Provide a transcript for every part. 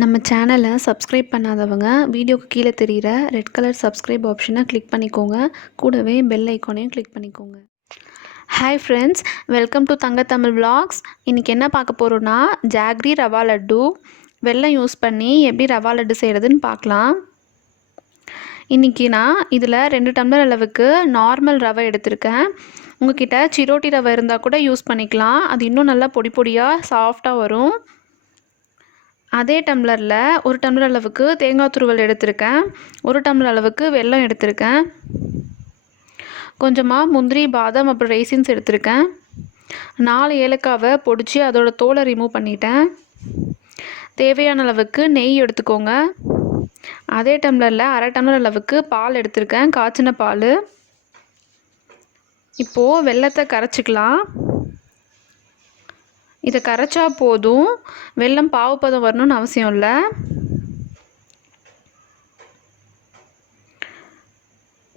நம்ம சேனலை சப்ஸ்கிரைப் பண்ணாதவங்க வீடியோக்கு கீழே தெரிகிற ரெட் கலர் சப்ஸ்கிரைப் ஆப்ஷனை கிளிக் பண்ணிக்கோங்க. கூடவே பெல் ஐக்கானையும் கிளிக் பண்ணிக்கோங்க. Hi friends, welcome to Thangatamil vlogs. இன்றைக்கி என்ன பார்க்க போகிறோன்னா ஜாக்ரி ரவா லட்டு வெல்லம் யூஸ் பண்ணி எப்படி ரவா லட்டு செய்கிறதுன்னு பார்க்கலாம். இன்றைக்கி நான் இதில் 2 டம்ளர் அளவுக்கு நார்மல் ரவை எடுத்திருக்கேன். உங்கள்கிட்ட சிரோட்டி ரவை இருந்தால் கூட யூஸ் பண்ணிக்கலாம். அது இன்னும் நல்லா பொடி பொடியாக சாஃப்டாக வரும். அதே டம்ளரில் 1 டம்ளர் அளவுக்கு தேங்காய் துருவல் எடுத்திருக்கேன். 1 டம்ளர் அளவுக்கு வெல்லம் எடுத்திருக்கேன். கொஞ்சமாக முந்திரி, பாதாம் அப்புறம் ரைசின்ஸ் எடுத்திருக்கேன். 4 ஏலக்காவை பொடிச்சு அதோட தோலை ரிமூவ் பண்ணிட்டேன். தேவையான அளவுக்கு நெய் எடுத்துக்கோங்க. அதே டம்ளரில் 1/2 டம்ளர் அளவுக்கு பால் எடுத்திருக்கேன், காய்ச்சின பால். இப்போது வெல்லத்தை கரைச்சிக்கலாம். இதை கரைச்சா போதும், வெல்லம் பாவுப்பதம் வரணும்னு அவசியம் இல்லை.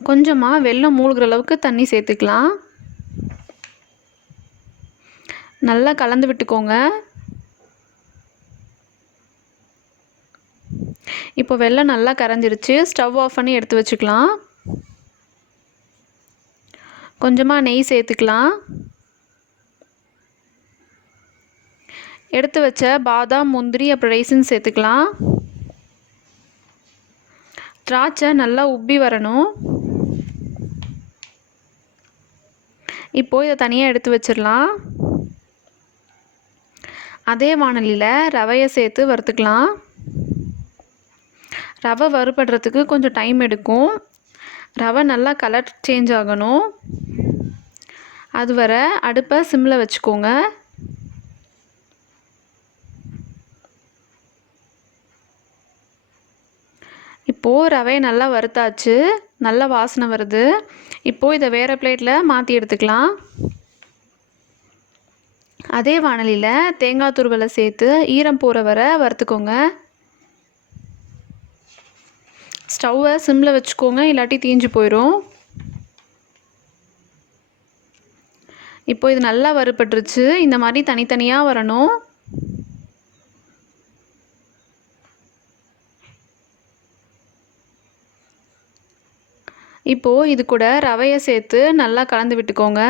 கொஞ்சமாக வெல்லம் மூழ்கிற அளவுக்கு தண்ணி சேர்த்துக்கலாம். நல்லா கலந்து விட்டுக்கோங்க. இப்போ வெல்லம் நல்லா கரைஞ்சிருச்சு. ஸ்டவ் ஆஃப் பண்ணி எடுத்து வச்சுக்கலாம். கொஞ்சமாக நெய் சேர்த்துக்கலாம். எடுத்து வச்ச பாதாம், முந்திரி அப்புறம் ரைசின்ஸ் சேர்த்துக்கலாம். திராட்சை நல்லா உப்பி வரணும். இப்போது இதை தனியாக எடுத்து வச்சிடலாம். அதே வாணலியில் ரவையை சேர்த்து வறுத்துக்கலாம். ரவை வறுபடுறதுக்கு கொஞ்சம் டைம் எடுக்கும். ரவை நல்லா கலர் சேஞ்ச் ஆகணும். அது வர அடுப்பை சிம்மில் வச்சுக்கோங்க. இப்போது ரவையை நல்லா வறுத்தாச்சு. நல்ல வாசனை வருது. இப்போது இதை வேறு பிளேட்டில் மாற்றி எடுத்துக்கலாம். அதே வாணலியில் தேங்காய் துருவலை சேர்த்து ஈரம் போகிற வரை வறுத்துக்கோங்க. ஸ்டவ்வை சிம்மில் வச்சுக்கோங்க, இல்லாட்டி தீஞ்சு போயிடும். இப்போது இது நல்லா வறுபட்டுருச்சு. இந்த மாதிரி தனித்தனியாக வரணும். இப்போது இது கூட ரவையை சேர்த்து நல்லா கலந்து விட்டுக்கோங்க.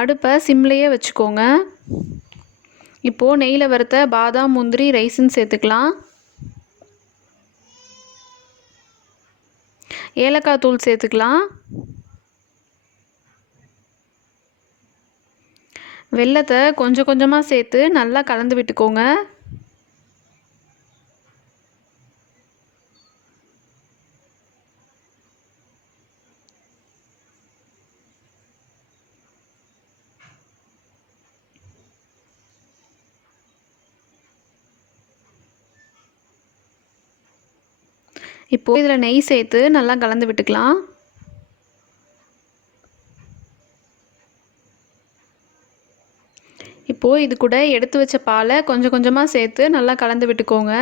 அடுப்பை சிம்லேயே வச்சுக்கோங்க. இப்போது நெய்யில் வறுத்த பாதாம், முந்திரி, ரைசின் சேர்த்துக்கலாம். ஏலக்காய் தூள் சேர்த்துக்கலாம். வெல்லத்தை கொஞ்சம் கொஞ்சமாக சேர்த்து நல்லா கலந்து விட்டுக்கோங்க. இப்போது இதில் நெய் சேர்த்து நல்லா கலந்து விட்டுக்கலாம். இப்போது இது கூட எடுத்து வச்ச பாலை கொஞ்சம் கொஞ்சமாக சேர்த்து நல்லா கலந்து விட்டுக்கோங்க.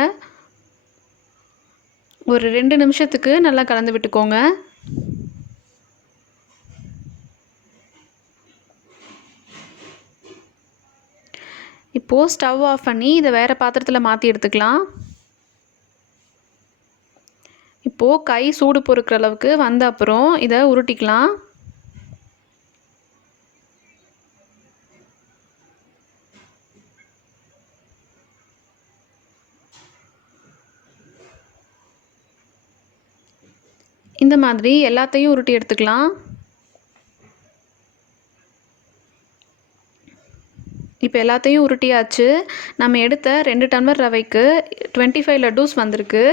ஒரு 2 நிமிஷத்துக்கு நல்லா கலந்து விட்டுக்கோங்க. இப்போது ஸ்டவ் ஆஃப் பண்ணி இதை வேறு பாத்திரத்தில் மாற்றி எடுத்துக்கலாம். இப்போது கை சூடு பொறுக்கிற அளவுக்கு வந்த அப்புறம் இதை உருட்டிக்கலாம். இந்த மாதிரி எல்லாத்தையும் உருட்டி எடுத்துக்கலாம். இப்போ எல்லாத்தையும் உருட்டியாச்சு. நம்ம எடுத்த 2 டம்ளர் ரவைக்கு 25 லட்டூஸ் வந்திருக்கு.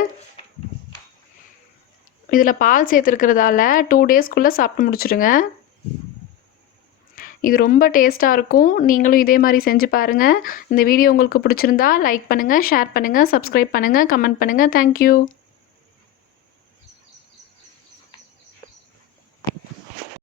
இதில் பால் சேர்த்துருக்கிறதால 2 டேஸ்க்குள்ளே சாப்பிட்டு முடிச்சிடுங்க. இது ரொம்ப டேஸ்ட்டாக இருக்கும். நீங்களும் இதே மாதிரி செஞ்சு பாருங்கள். இந்த வீடியோ உங்களுக்கு பிடிச்சிருந்தா லைக் பண்ணுங்கள், ஷேர் பண்ணுங்கள், சப்ஸ்கிரைப் பண்ணுங்கள், கமெண்ட் பண்ணுங்கள். தேங்க்யூ.